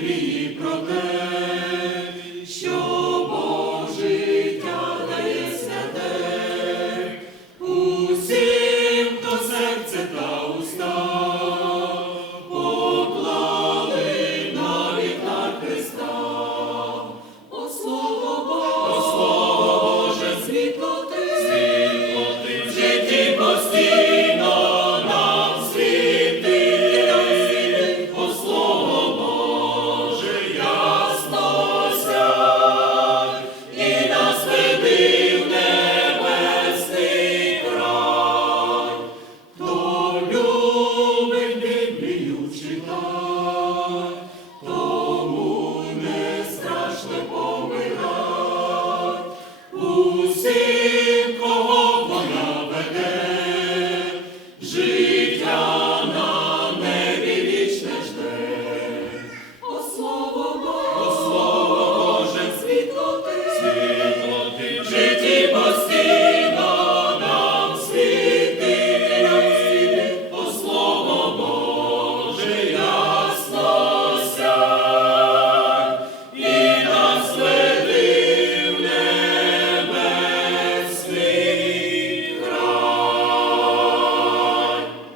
be.